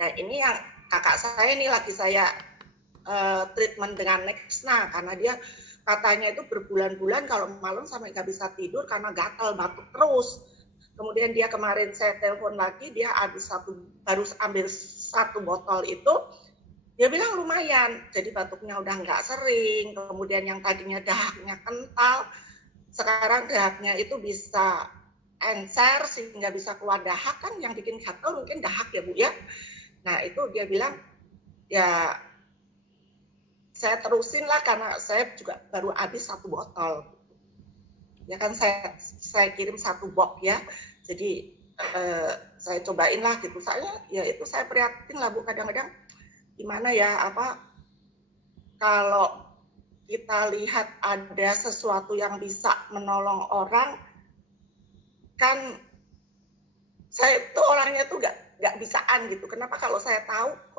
Nah ini yang kakak saya ini lagi saya treatment dengan Nexna karena dia katanya itu berbulan-bulan kalau malam sampai nggak bisa tidur karena gatal batuk terus. Kemudian dia kemarin saya telepon lagi, dia baru ambil satu botol itu, dia bilang lumayan, jadi batuknya udah nggak sering, kemudian yang tadinya dahaknya kental, sekarang dahaknya itu bisa encer sehingga bisa keluar dahak, kan yang bikin gatal mungkin dahak ya Bu ya. Nah itu dia bilang, ya saya terusin lah karena saya juga baru habis satu botol. Ya kan saya kirim satu box ya, jadi saya cobain lah gitu. Saya ya itu saya prihatin lah Bu, kadang-kadang gimana ya, apa kalau kita lihat ada sesuatu yang bisa menolong orang, kan saya itu orangnya tuh nggak bisaan gitu. Kenapa kalau saya tahu